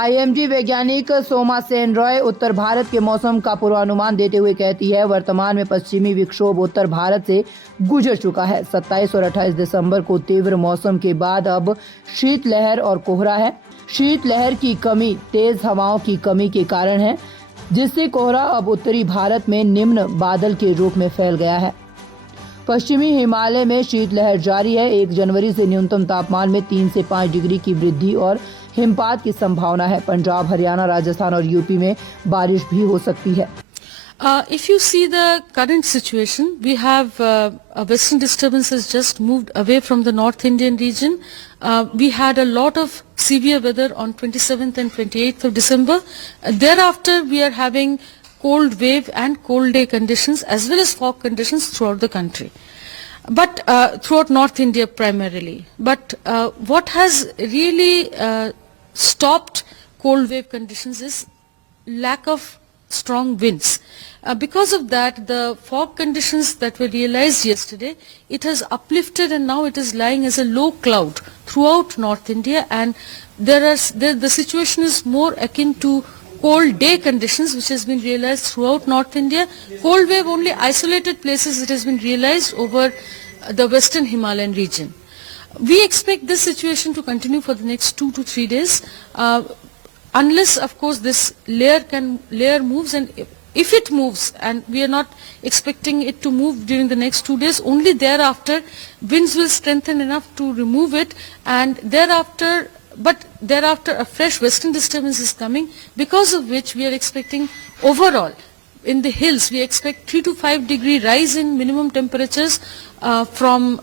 IMD वैज्ञानिक सोमा सेन रॉय उत्तर भारत के मौसम का पूर्वानुमान देते हुए कहती है, वर्तमान में पश्चिमी विक्षोभ उत्तर भारत से गुजर चुका है। 27 और 28 दिसंबर को तीव्र मौसम के बाद अब शीतलहर और कोहरा है। शीतलहर की कमी तेज हवाओं की कमी के कारण है, जिससे कोहरा अब उत्तरी भारत में निम्न बादल के रूप में फैल गया है। पश्चिमी हिमालय में शीतलहर जारी है। 1 जनवरी से न्यूनतम तापमान में 3 से 5 डिग्री की वृद्धि और हिमपात की संभावना है। पंजाब, हरियाणा, राजस्थान और यूपी में बारिश भी हो सकती है। If you see the current situation, we have a western disturbance has just moved away from the North Indian region. We had a lot of severe weather on 27th and 28th of December. Thereafter, we are having cold wave and cold day conditions as well as fog conditions throughout the country. But throughout North India primarily. But what has really stopped cold wave conditions is lack of strong winds. Because of that, the fog conditions that were realized yesterday, it has uplifted and now it is lying as a low cloud throughout North India, and the situation is more akin to cold day conditions which has been realized throughout North India. Cold wave only isolated places it has been realized over the western Himalayan region. We expect this situation to continue for the next 2 to 3 days, unless of course this layer moves, and if it moves, and we are not expecting it to move during the next 2 days, only thereafter winds will strengthen enough to remove it, and thereafter a fresh western disturbance is coming, because of which we are expecting overall in the hills we expect 3 to 5 degree rise in minimum temperatures from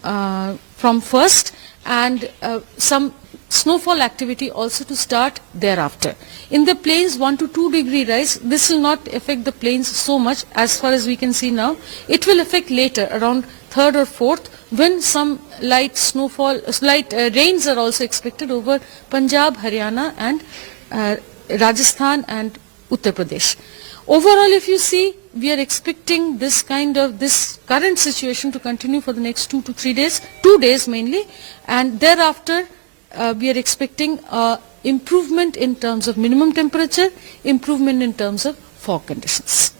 first, and some snowfall activity also to start thereafter. In the plains, 1 to 2 degree rise. This will not affect the plains so much as far as we can see now. It will affect later, around 3rd or 4th, when some light snowfall, rains are also expected over Punjab, Haryana and Rajasthan and Uttar Pradesh. Overall, if you see, we are expecting this current situation to continue for the next 2 to 3 days, 2 days mainly, and thereafter we are expecting improvement in terms of minimum temperature, improvement in terms of fog conditions.